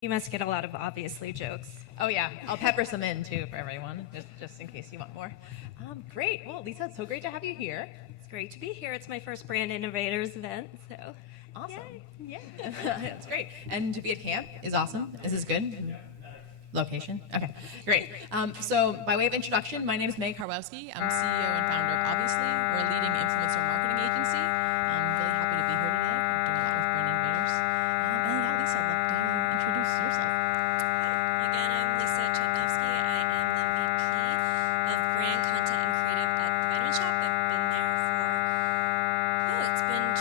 You must get a lot of obviously jokes. Oh yeah, I'll pepper some in too for everyone, just in case you want more. Great. Well, Lisa, it's so great to have you here. It's great to be here. It's my first Brand Innovators event, so Awesome. yay. Yeah, that's great. And to be at camp is awesome. Is this good? Location? Okay, great. So by way of introduction, my name is Karwowski. I'm CEO and founder of Obviously. We're a leading influencer marketing agency. I'm really happy to be here today. I'm doing a lot with Brand Innovators. And yeah, Lisa, I'd love to have you introduce yourself. Again, I'm Lisa Chudnofsky. I am the VP of Brand Content and Creative at the Vitamin Shop. I've been there for,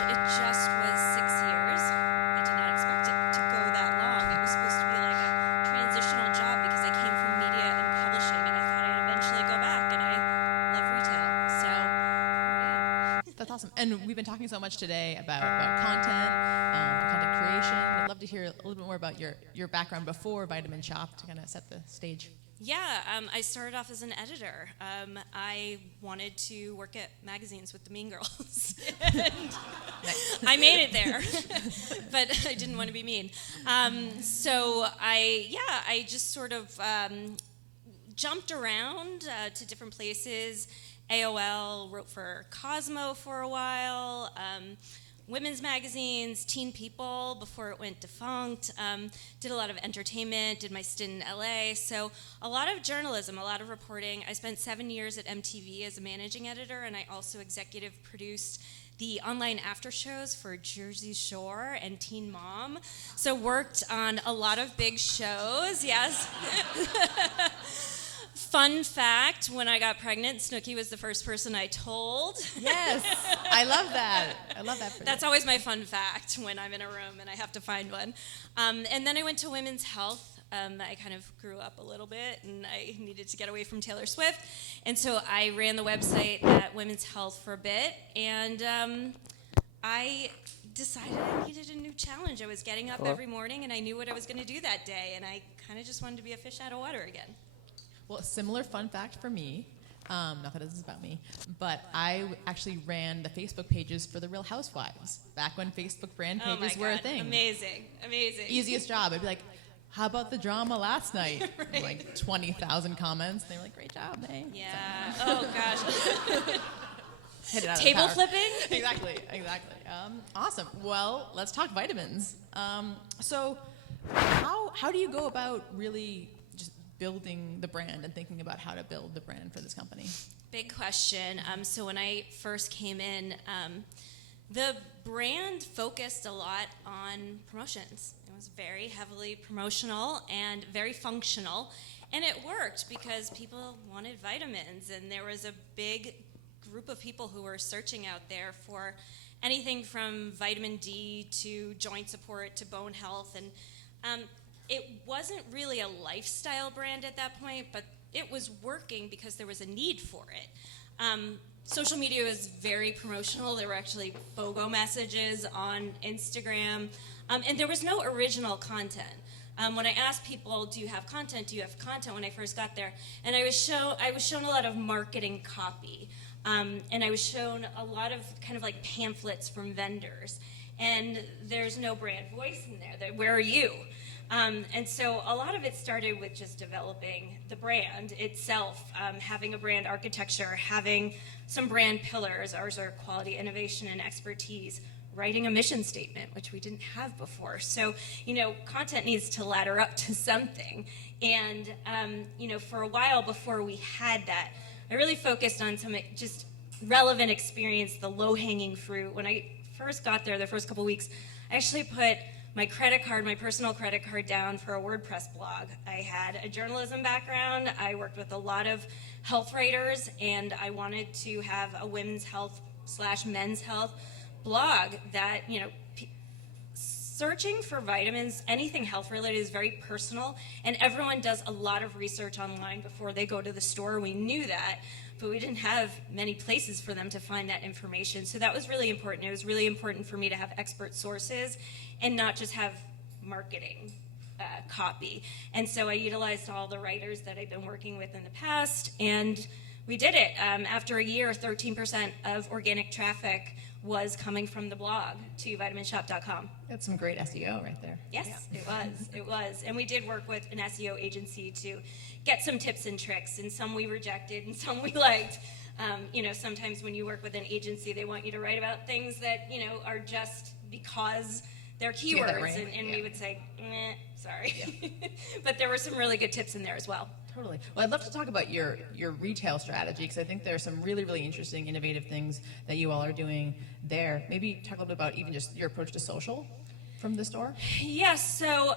it just was 6 years. I did not expect it to go that long. It was supposed to be like a transitional job because I came from media and publishing, and I thought I'd eventually go back, and I love retail. So, yeah. That's awesome. And we've been talking so much today about content, content creation. I'd love to hear a little bit more about your background before Vitamin Shop to kind of set the stage. Yeah, I started off as an editor. I wanted to work at magazines with the Mean Girls. And I made it there, but I didn't want to be mean. So I just sort of jumped around to different places. AOL, wrote for Cosmo for a while, women's magazines, Teen People before it went defunct, did a lot of entertainment, did my stint in LA, so a lot of journalism, a lot of reporting. I spent 7 years at MTV as a managing editor, and I also executive produced the online after shows for Jersey Shore and Teen Mom, so worked on a lot of big shows, yes. Fun fact, when I got pregnant, Snooki was the first person I told. Yes, I love that. I love that. That's always my fun fact when I'm in a room and I have to find one. And then I went to women's health. I kind of grew up a little bit and I needed to get away from Taylor Swift. And so I ran the website at Women's Health for a bit. And I decided I needed a new challenge. I was getting up every morning and I knew what I was going to do that day. And I kind of just wanted to be a fish out of water again. Well, a similar fun fact for me, not that this is about me, but I actually ran the Facebook pages for the Real Housewives back when Facebook brand pages were a thing. Amazing. Easiest job. I'd be like, how about the drama last night? Right. Like 20,000 comments. They were like, great job, eh? Yeah. Oh, gosh. Hit it out Table of the park. flipping? Exactly. Awesome. Well, let's talk vitamins. So how do you go about really just building the brand and thinking about how to build the brand for this company? Big question. So when I first came in, the brand focused a lot on promotions. It was very heavily promotional and very functional. And it worked because people wanted vitamins. And there was a big group of people who were searching out there for anything from vitamin D to joint support to bone health. And it wasn't really a lifestyle brand at that point, but it was working because there was a need for it. Social media was very promotional. There were actually BOGO messages on Instagram, and there was no original content. When I asked people, do you have content? Do you have content? When I first got there, and I was shown a lot of marketing copy, and I was shown a lot of kind of like pamphlets from vendors, and there's no brand voice in there. Where are you? And so a lot of it started with just developing the brand itself, having a brand architecture, having some brand pillars. Ours are quality, innovation, and expertise. Writing a mission statement, which we didn't have before. So, content needs to ladder up to something. And, for a while before we had that, I really focused on some just relevant experience, the low-hanging fruit. When I first got there, the first couple weeks, I actually put my personal credit card down for a WordPress blog. I had a journalism background. I worked with a lot of health writers, and I wanted to have a women's health / men's health blog that, searching for vitamins, anything health related is very personal, and everyone does a lot of research online before they go to the store. We knew that, but we didn't have many places for them to find that information. So that was really important. It was really important for me to have expert sources and not just have marketing copy. And so I utilized all the writers that I've been working with in the past, and we did it. After a year, 13% of organic traffic was coming from the blog to vitaminshop.com. That's some great SEO right there. Yes, it was. And we did work with an SEO agency to get some tips and tricks, and some we rejected and some we liked. Sometimes when you work with an agency, they want you to write about things that, are just because they're keywords, and we would say, sorry. Yeah. But there were some really good tips in there as well. Totally. Well, I'd love to talk about your retail strategy, because I think there are some really, really interesting, innovative things that you all are doing there. Maybe talk a little bit about even just your approach to social from the store. Yes. So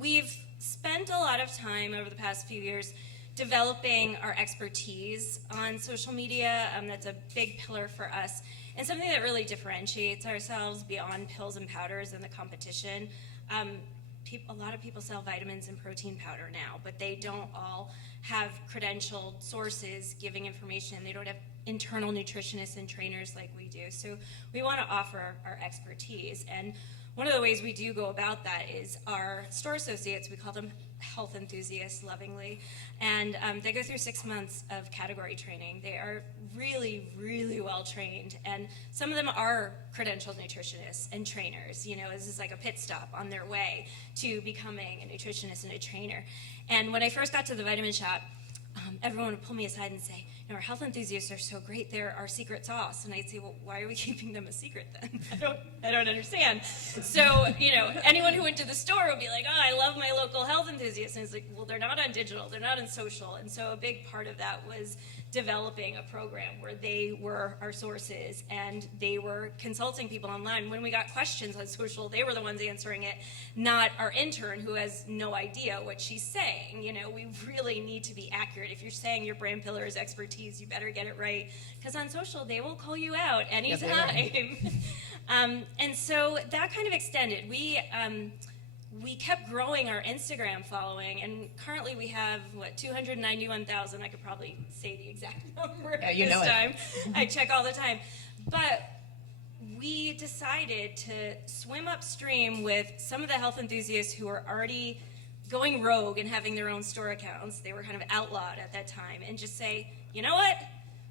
we've spent a lot of time over the past few years developing our expertise on social media. That's a big pillar for us, and something that really differentiates ourselves beyond pills and powders and the competition. A lot of people sell vitamins and protein powder now, but they don't all have credentialed sources giving information. They don't have internal nutritionists and trainers like we do. So we want to offer our expertise. And one of the ways we do go about that is our store associates, we call them health enthusiasts lovingly, and they go through 6 months of category training. They are really, really well trained, and some of them are credentialed nutritionists and trainers. This is like a pit stop on their way to becoming a nutritionist and a trainer. And when I first got to the Vitamin Shop, everyone would pull me aside and say, our health enthusiasts are so great, they're our secret sauce. And I'd say, well, why are we keeping them a secret then? I don't understand. So, anyone who went to the store would be like, oh, I love my local health enthusiasts. And it's like, well, they're not on digital, they're not on social. And so a big part of that was developing a program where they were our sources and they were consulting people online. When we got questions on social, they were the ones answering it, not our intern who has no idea what she's saying. We really need to be accurate. If you're saying your brand pillar is expertise, you better get it right, because on social they will call you out anytime. And so that kind of extended. We kept growing our Instagram following, and currently we have 291,000. I could probably say the exact number this time. I check all the time. But we decided to swim upstream with some of the health enthusiasts who are already going rogue and having their own store accounts. They were kind of outlawed at that time, and just say, you know what?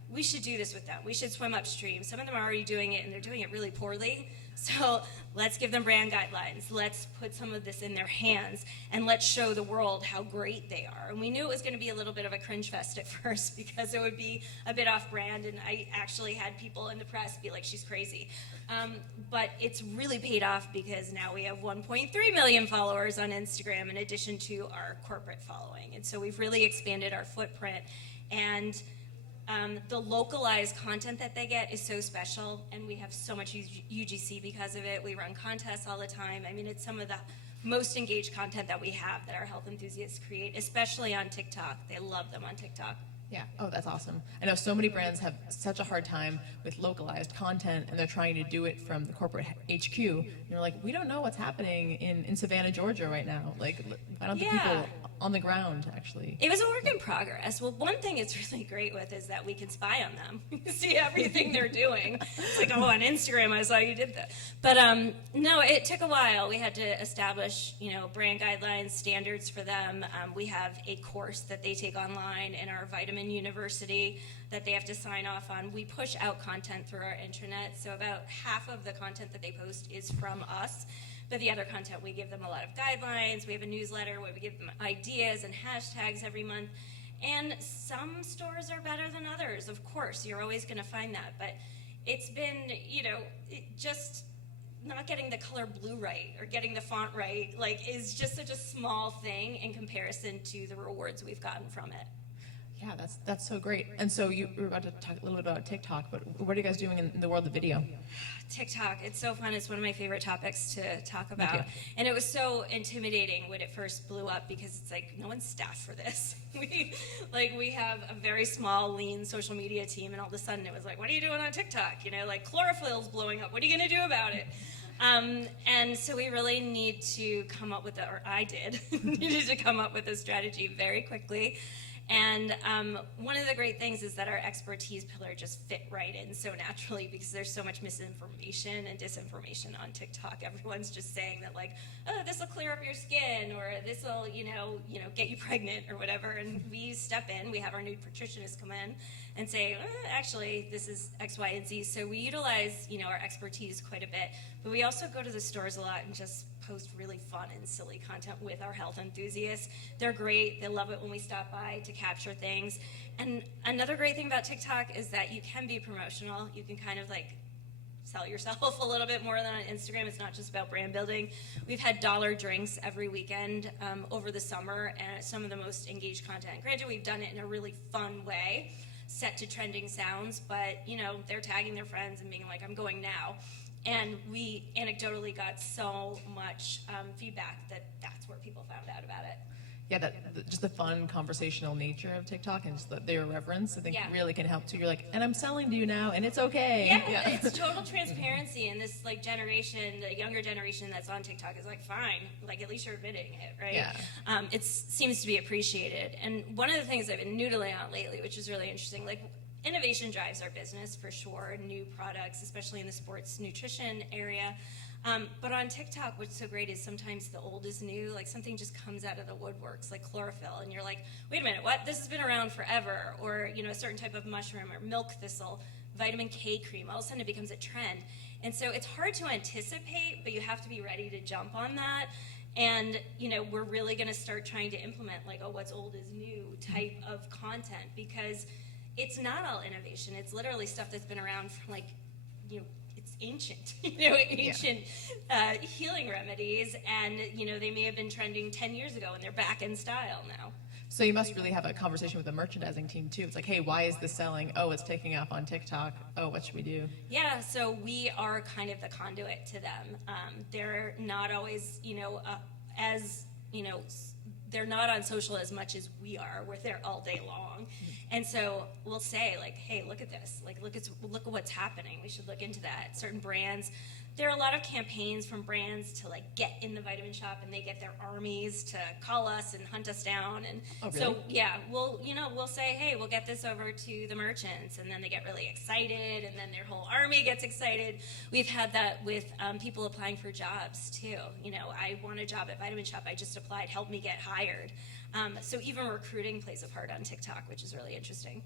We should do this with them. We should swim upstream. Some of them are already doing it, and they're doing it really poorly. So let's give them brand guidelines. Let's put some of this in their hands, and let's show the world how great they are. And we knew it was going to be a little bit of a cringe fest at first, because it would be a bit off brand, and I actually had people in the press be like, she's crazy. But it's really paid off, because now we have 1.3 million followers on Instagram in addition to our corporate following. And so we've really expanded our footprint, and the localized content that they get is so special, and we have so much UGC because of it. We run contests all the time. I mean, it's some of the most engaged content that we have that our health enthusiasts create, especially on TikTok. They love them on TikTok. Yeah. Oh, that's awesome. I know so many brands have such a hard time with localized content, and they're trying to do it from the corporate HQ. And you're like, we don't know what's happening in Savannah, Georgia right now. Like, I don't think people on the ground, actually. It was a work in progress. Well, one thing it's really great with is that we can spy on them. We can see everything they're doing. It's like, oh, on Instagram, I saw you did that. But no, it took a while. We had to establish, brand guidelines, standards for them. We have a course that they take online in our Vitamin University that they have to sign off on. We push out content through our intranet, so about half of the content that they post is from us. But the other content, we give them a lot of guidelines. We have a newsletter where we give them ideas and hashtags every month. And some stores are better than others, of course. You're always going to find that. But it's been, just not getting the color blue right or getting the font right, is just such a small thing in comparison to the rewards we've gotten from it. Yeah, that's so great. And so you were about to talk a little bit about TikTok, but what are you guys doing in the world of video? TikTok, it's so fun. It's one of my favorite topics to talk about. And it was so intimidating when it first blew up, because it's like, no one's staffed for this. We have a very small, lean social media team, and all of a sudden it was like, what are you doing on TikTok? Chlorophyll's blowing up. What are you going to do about it? And so we really need to come up with, or I did, needed to come up with a strategy very quickly. And one of the great things is that our expertise pillar just fit right in so naturally because there's so much misinformation and disinformation on TikTok. Everyone's just saying that like, oh, this will clear up your skin or this will, get you pregnant or whatever. And we step in, we have our nutritionists come in and say, actually, this is X, Y, and Z. So we utilize, our expertise quite a bit. But we also go to the stores a lot and just post really fun and silly content with our health enthusiasts. They're great. They love it when we stop by to capture things. And another great thing about TikTok is that you can be promotional. You can kind of like sell yourself a little bit more than on Instagram. It's not just about brand building. We've had dollar drinks every weekend over the summer, and it's some of the most engaged content. Granted, we've done it in a really fun way, set to trending sounds, but they're tagging their friends and being like, I'm going now. And we anecdotally got so much feedback that that's where people found out about it. Yeah, just the fun conversational nature of TikTok and just the irreverence, I think really can help too. You're like, and I'm selling to you now, and it's okay. Yeah, it's total transparency, and this like generation, the younger generation that's on TikTok is like, fine, like at least you're admitting it, right? Yeah. It seems to be appreciated. And one of the things I've been noodling on lately, which is really interesting, like innovation drives our business for sure, new products, especially in the sports nutrition area. But on TikTok, what's so great is sometimes the old is new, like something just comes out of the woodworks, like chlorophyll, and you're like, wait a minute, what? This has been around forever. Or, a certain type of mushroom or milk thistle, vitamin K cream, all of a sudden it becomes a trend. And so it's hard to anticipate, but you have to be ready to jump on that. And, we're really gonna start trying to implement like, what's old is new type of content, because it's not all innovation. It's literally stuff that's been around for like, it's ancient, healing remedies, and they may have been trending 10 years ago, and they're back in style now. So you must really have a conversation with the merchandising team too. It's like, hey, why is this selling? Oh, it's taking off on TikTok. Oh, what should we do? Yeah, so we are kind of the conduit to them. They're not always, they're not on social as much as we are. We're there all day long. And so we'll say like, hey, look at this. Like, look at what's happening. We should look into that. Certain brands, there are a lot of campaigns from brands to like get in the vitamin shop, and they get their armies to call us and hunt us down. And so, yeah, we'll say, hey, we'll get this over to the merchants, and then they get really excited, and then their whole army gets excited. We've had that with people applying for jobs too. I want a job at Vitamin Shop. I just applied. Help me get hired. So even recruiting plays a part on TikTok, which is really interesting.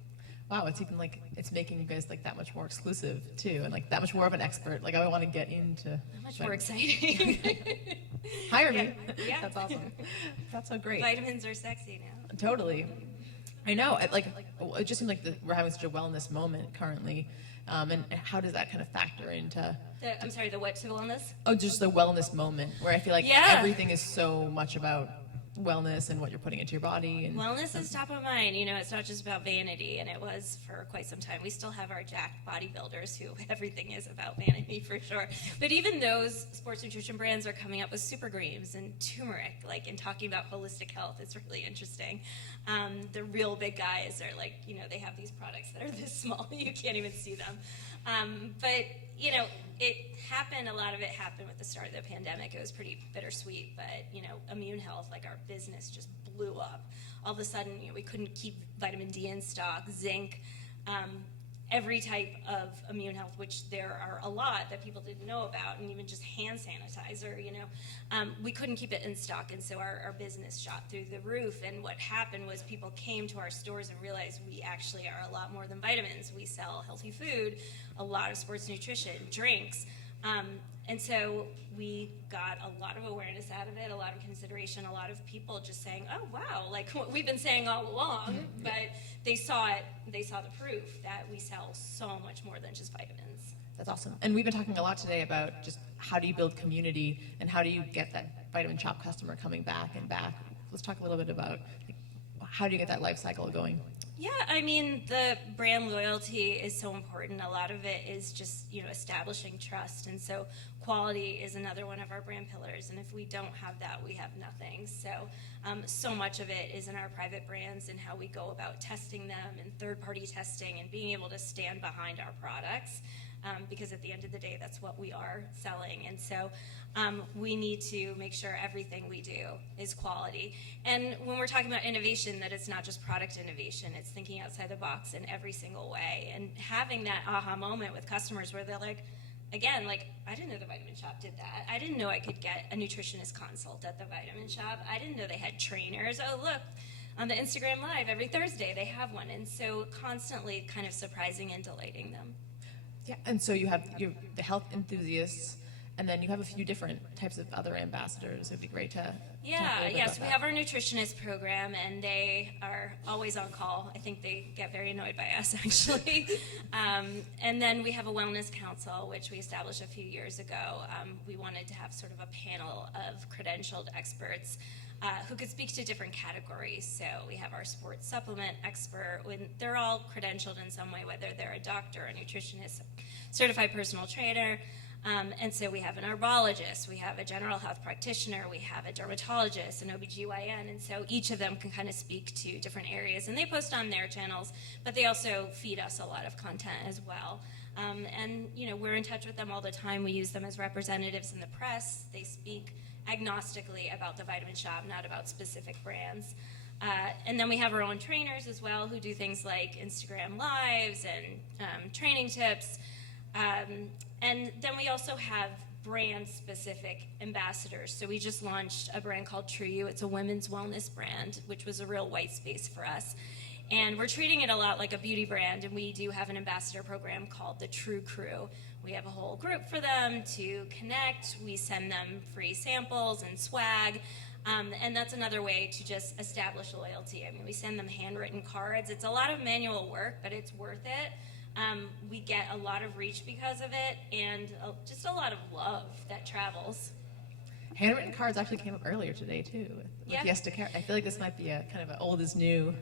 Wow, it's even like, it's making you guys like that much more exclusive too, and like that much more of an expert. Like I want to get into. That much more exciting. Hire me. Yeah. That's awesome. That's so great. Vitamins are sexy now. Totally. I know. It just seems like we're having such a wellness moment currently. And how does that kind of factor into? I'm sorry, the what to wellness? Oh, just the wellness moment where I feel like everything is so much about wellness and what you're putting into your body. And wellness is top of mind. It's not just about vanity, and it was for quite some time. We still have our jacked bodybuilders who everything is about vanity for sure. But even those sports nutrition brands are coming up with super greens and turmeric, like, and talking about holistic health. It's really interesting. The real big guys are like, they have these products that are this small, you can't even see them. But it happened, a lot of it happened with the start of the pandemic. It was pretty bittersweet, but, immune health, like our business just blew up. All of a sudden, we couldn't keep vitamin D in stock, zinc, every type of immune health, which there are a lot that people didn't know about, and even just hand sanitizer, we couldn't keep it in stock, and so our business shot through the roof. And what happened was people came to our stores and realized we actually are a lot more than vitamins. We sell healthy food, a lot of sports nutrition, drinks, and so we got a lot of awareness out of it, a lot of consideration, a lot of people just saying, oh, wow, like what we've been saying all along, but they saw it, they saw the proof that we sell so much more than just vitamins. That's awesome. And we've been talking a lot today about just how do you build community and how do you get that Vitamin Shop customer coming back and back. Let's talk a little bit about how do you get that life cycle going? Yeah, I mean, the brand loyalty is so important. A lot of it is just, establishing trust. And so quality is another one of our brand pillars. And if we don't have that, we have nothing. So, so much of it is in our private brands and how we go about testing them and third-party testing and being able to stand behind our products. because at the end of the day, that's what we are selling. And so we need to make sure everything we do is quality. And when we're talking about innovation, that it's not just product innovation, it's thinking outside the box in every single way. And having that aha moment with customers where they're like, again, like, I didn't know the Vitamin Shop did that. I didn't know I could get a nutritionist consult at the Vitamin Shop. I didn't know they had trainers. Oh, look, on the Instagram Live every Thursday they have one. And so constantly kind of surprising and delighting them. Yeah, and so you have the health enthusiasts, and then you have a few different types of other ambassadors. It'd be great to Yes, we have our nutritionist program, and they are always on call. I think they get very annoyed by us, actually. And then we have a wellness council, which we established a few years ago. We wanted to have sort of a panel of credentialed experts who could speak to different categories. So we have our sports supplement expert. They're all credentialed in some way, whether they're a doctor, a nutritionist, certified personal trainer. And so we have an herbologist, we have a general health practitioner, we have a dermatologist, an OBGYN, and so each of them can kind of speak to different areas. And they post on their channels, but they also feed us a lot of content as well. And, you know, we're in touch with them all the time. We use them as representatives in the press. They speak agnostically about the Vitamin Shop, not about specific brands. And then we have our own trainers as well who do things like Instagram Lives and training tips. And then we also have brand-specific ambassadors. So we just launched a brand called True You. It's a women's wellness brand, which was a real white space for us. And we're treating it a lot like a beauty brand, and we do have an ambassador program called the True Crew. We have a whole group for them to connect. We send them free samples and swag. And that's another way to just establish loyalty. I mean, we send them handwritten cards. It's a lot of manual work, but it's worth it. We get a lot of reach because of it, and just a lot of love that travels. Handwritten cards actually came up earlier today too. With Yes to Care. I feel like this might be a kind of an old is new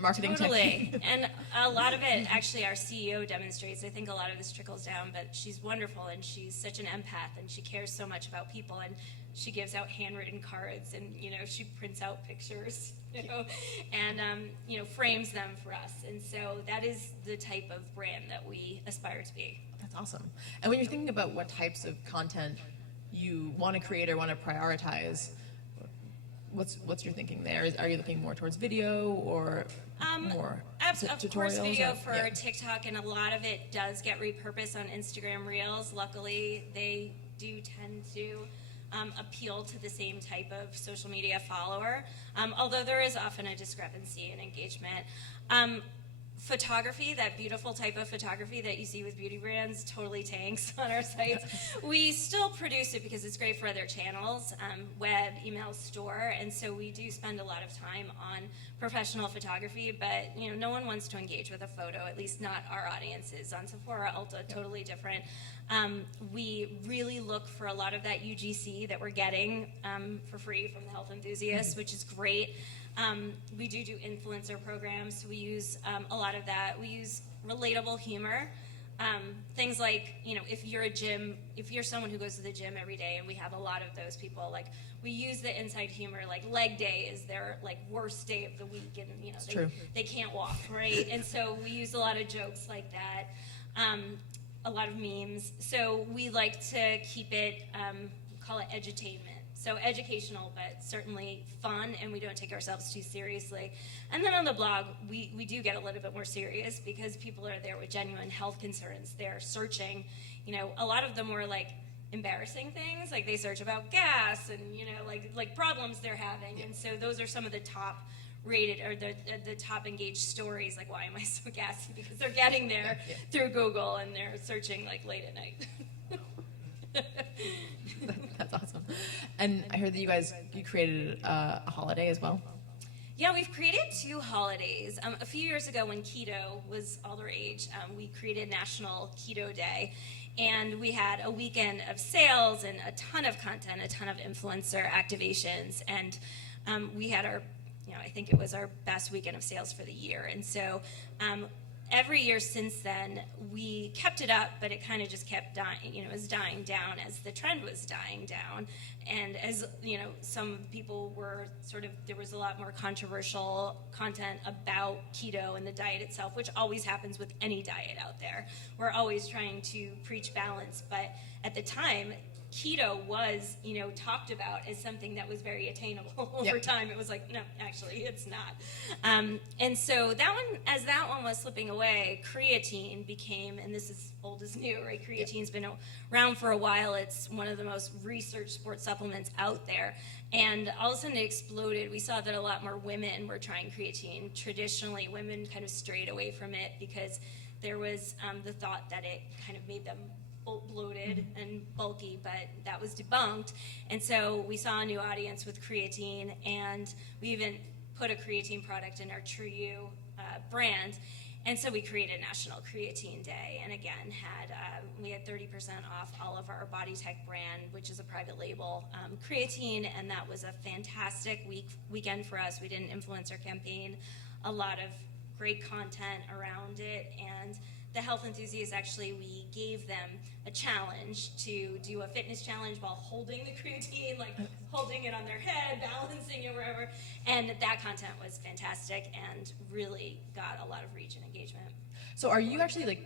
marketing technique. Totally. And a lot of it, actually, our CEO demonstrates. I think a lot of this trickles down, but she's wonderful, and she's such an empath, and she cares so much about people, and she gives out handwritten cards, and, you know, she prints out pictures, you know, and, you know, frames them for us. And so that is the type of brand that we aspire to be. That's awesome. And when you're thinking about what types of content you want to create or want to prioritize, what's your thinking there? Are you looking more towards video or more tutorials? Of course, video for yeah. TikTok, and a lot of it does get repurposed on Instagram Reels. Luckily, they do tend to appeal to the same type of social media follower, although there is often a discrepancy in engagement. Photography, that beautiful type of photography that you see with beauty brands, totally tanks on our sites. We still produce it because it's great for other channels, web, email, store, and so we do spend a lot of time on professional photography, but, you know, no one wants to engage with a photo, at least not our audiences. On Sephora, Ulta, totally different. We really look for a lot of that UGC that we're getting for free from the health enthusiasts, which is great. We do influencer programs. We use a lot of that. We use relatable humor. Things like, you know, if you're someone who goes to the gym every day, and we have a lot of those people, like, we use the inside humor, like leg day is their like worst day of the week, and, you know, they can't walk, right? And so we use a lot of jokes like that, a lot of memes. So we like to keep it, call it edutainment. So educational, but certainly fun, and we don't take ourselves too seriously. And then on the blog, we do get a little bit more serious because people are there with genuine health concerns. They're searching, you know, a lot of them were like embarrassing things, like they search about gas and, you know, like problems they're having. And so those are some of the top rated or the top engaged stories, like, why am I so gassy? Because they're getting there through Google, and they're searching like late at night. That's awesome. And I heard that you created a holiday as well. Yeah, we've created 2 holidays. A few years ago, when keto was all the rage, we created National Keto Day, and we had a weekend of sales and a ton of content, a ton of influencer activations, and we had our, you know, I think it was our best weekend of sales for the year. And so every year since then, we kept it up, but it kind of just kept dying, it was dying down as the trend was dying down. And as, some people were there was a lot more controversial content about keto and the diet itself, which always happens with any diet out there. We're always trying to preach balance, but at the time, keto was, talked about as something that was very attainable. Over time, it was like, no, actually, it's not. And so as that one was slipping away, creatine became, and this is old as new, right? Creatine's been around for a while. It's one of the most researched sports supplements out there. And all of a sudden it exploded. We saw that a lot more women were trying creatine. Traditionally, women kind of strayed away from it because there was the thought that it kind of made them bloated and bulky, but that was debunked. And so we saw a new audience with creatine, and we even put a creatine product in our True You brand. And so we created National Creatine Day, and again we had 30% off all of our Body Tech brand, which is a private label creatine, and that was a fantastic weekend for us. We did an influencer campaign, a lot of great content around it, and the health enthusiasts, actually, we gave them a challenge to do a fitness challenge while holding the creatine, like holding it on their head, balancing it wherever. And that content was fantastic and really got a lot of reach and engagement. So are you actually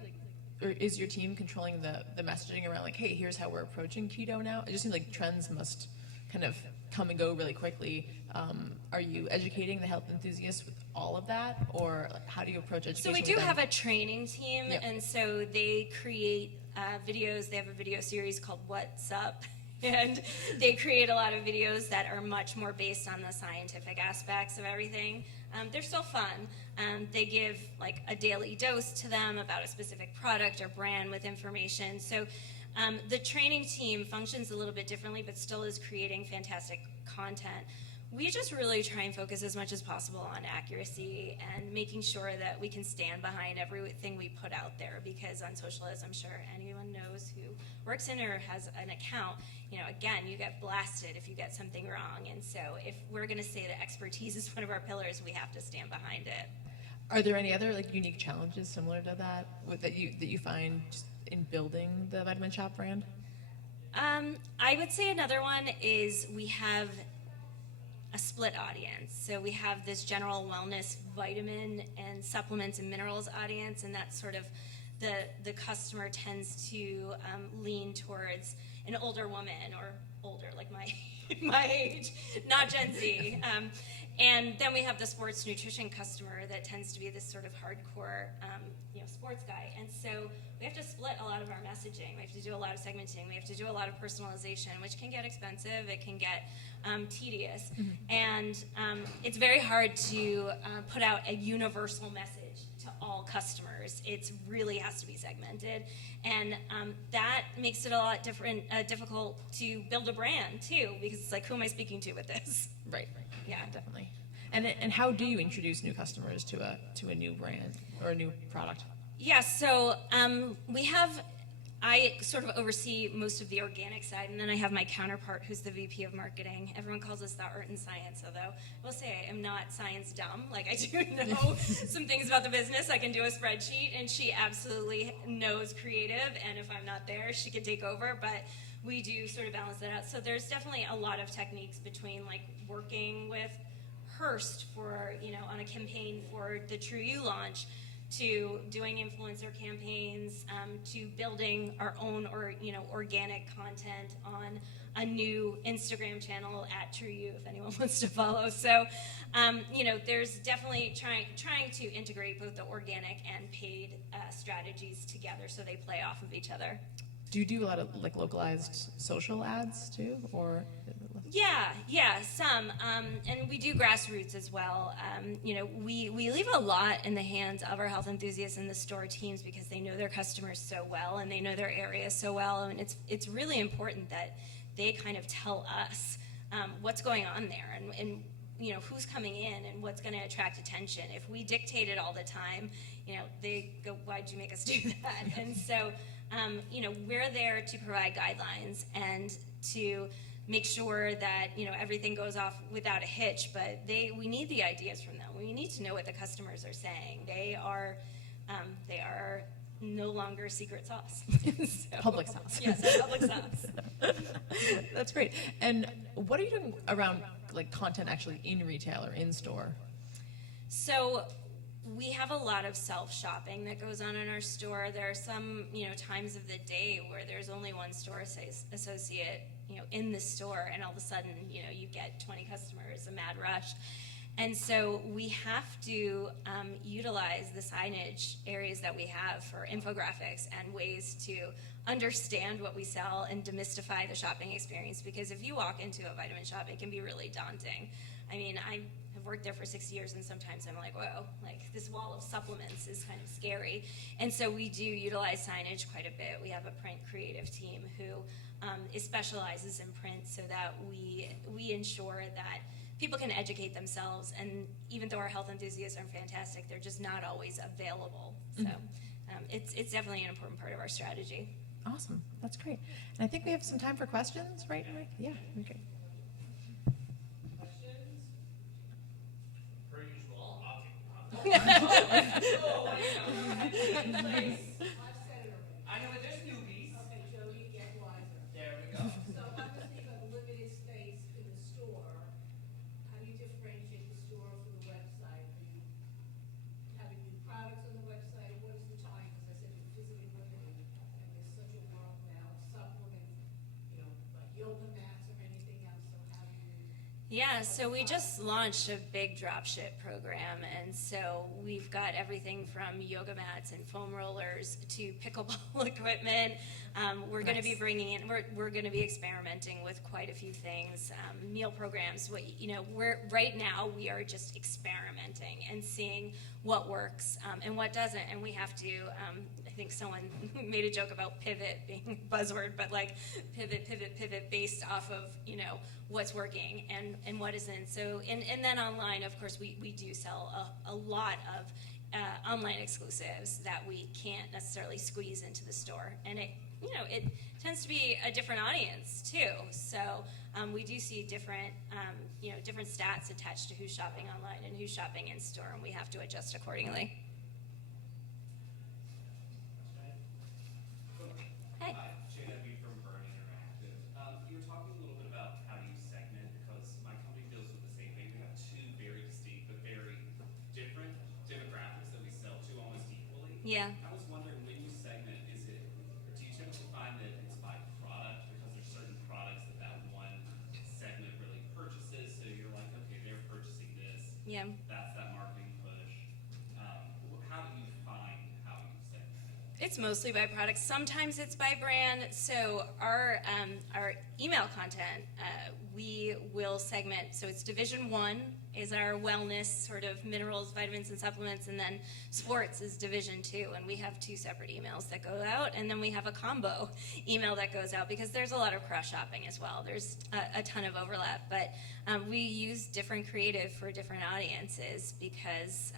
or is your team controlling the messaging around hey, here's how we're approaching keto now? It just seems like trends must kind of come and go really quickly. Are you educating the health enthusiasts with all of that, or how do you approach education? So we do have a training team, and so they create videos. They have a video series called What's Up, and they create a lot of videos that are much more based on the scientific aspects of everything. They're still fun. They give a daily dose to them about a specific product or brand with information. So the training team functions a little bit differently, but still is creating fantastic content. We just really try and focus as much as possible on accuracy and making sure that we can stand behind everything we put out there, because on social, as I'm sure anyone knows who works in or has an account, again, you get blasted if you get something wrong. And so if we're going to say that expertise is one of our pillars, we have to stand behind it. Are there any other unique challenges similar to that that you find in building the Vitamin Shoppe brand? I would say another one is we have a split audience. So we have this general wellness vitamin and supplements and minerals audience, and that's sort of the customer tends to lean towards an older woman, or older, like my age, not Gen Z. And then we have the sports nutrition customer that tends to be this sort of hardcore sports guy. And so we have to split a lot of our messaging. We have to do a lot of segmenting. We have to do a lot of personalization, which can get expensive. It can get tedious. Mm-hmm. And it's very hard to put out a universal message to all customers. It really has to be segmented. And that makes it a lot difficult to build a brand, too, because it's who am I speaking to with this? Right. Yeah, definitely. And how do you introduce new customers to a new brand or a new product? Yeah, so I sort of oversee most of the organic side, and then I have my counterpart who's the VP of marketing. Everyone calls us the art and science, although I will say I am not science dumb. I do know some things about the business. I can do a spreadsheet, and she absolutely knows creative, and if I'm not there, she can take over, but we do sort of balance that out. So there's definitely a lot of techniques between working with Hearst for, on a campaign for the True You launch, to doing influencer campaigns, to building our own organic content on a new Instagram channel at True You, if anyone wants to follow. So, there's definitely trying to integrate both the organic and paid strategies together so they play off of each other. Do you do a lot of localized social ads too, or? Yeah, some, and we do grassroots as well. We leave a lot in the hands of our health enthusiasts and the store teams because they know their customers so well and they know their area so well, and it's really important that they kind of tell us what's going on there and who's coming in and what's going to attract attention. If we dictate it all the time, they go, "Why'd you make us do that?" And so, we're there to provide guidelines and to make sure that everything goes off without a hitch, but we need the ideas from them. We need to know what the customers are saying. They are They are no longer secret sauce. So, Public sauce. Yes, public sauce. That's great. And what are you doing around like content actually in retail or in store? So we have a lot of self-shopping that goes on in our store. There are some, times of the day where there's only one store associate, in the store, and all of a sudden, you get 20 customers, a mad rush. And so we have to utilize the signage areas that we have for infographics and ways to understand what we sell and demystify the shopping experience. Because if you walk into a vitamin shop, it can be really daunting. I mean, I have worked there for 6 years, and sometimes I'm like, whoa, like this wall of supplements is kind of scary. And so we do utilize signage quite a bit. We have a print creative team who specializes in print, so that we ensure that people can educate themselves, and even though our health enthusiasts are fantastic, they're just not always available. So it's definitely an important part of our strategy. Awesome. That's great. And I think we have some time for questions, right? Yeah, okay. Questions? Per usual, I'll take them. I know, but there's newbies. Okay, Jody, get wiser. There we go. So I'm just thinking of limited space in the store. How do you differentiate the store from the website? Are you having new products on the website? What is the time? Because I said you're physically limited, and there's such a world now of supplements, like yoga mats or anything else. So how do you? Yeah, so we just launched a big dropship program, and so we've got everything from yoga mats and foam rollers to pickleball equipment. We're going to be bringing in, we're going to be experimenting with quite a few things, meal programs. Right now we are just experimenting and seeing what works and what doesn't, and we have to. I think someone made a joke about pivot being a buzzword, but like pivot based off of what's working and what isn't. So and then online, of course, we do sell a lot of online exclusives that we can't necessarily squeeze into the store, and it tends to be a different audience too. So we do see different different stats attached to who's shopping online and who's shopping in store, and we have to adjust accordingly. Hey. Chudnofsky from Burn Interactive. You were talking a little bit about how you segment, because my company deals with the same thing. We have two very distinct but very different demographics that we sell to almost equally. Yeah. I was wondering, when you segment, do you typically find that it's by product, because there's certain products that one segment really purchases, so you're like, okay, they're purchasing this. Yeah. That's that marketing push. How do you find how you segment? It's mostly by product. Sometimes it's by brand. So our email content, we will segment. So it's Division 1 is our wellness, sort of minerals, vitamins, and supplements, and then sports is Division 2. And we have 2 separate emails that go out, and then we have a combo email that goes out, because there's a lot of cross shopping as well. There's a ton of overlap, but we use different creative for different audiences, because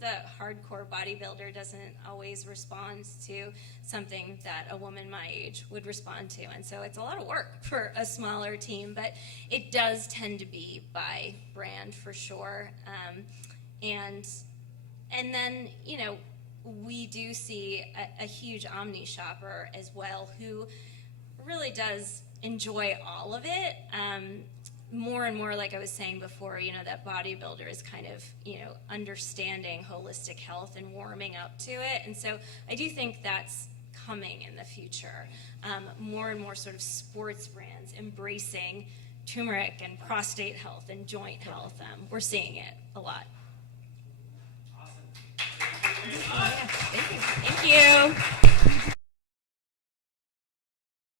the hardcore bodybuilder doesn't always respond to something that a woman my age would respond to, and so it's a lot of work for a smaller team, but it does tend to be by brand for sure. And then we do see a huge omni shopper as well, who really does enjoy all of it. More and more, like I was saying before, that bodybuilder is kind of, understanding holistic health and warming up to it. And so I do think that's coming in the future. More and more sort of sports brands embracing turmeric and prostate health and joint health. We're seeing it a lot.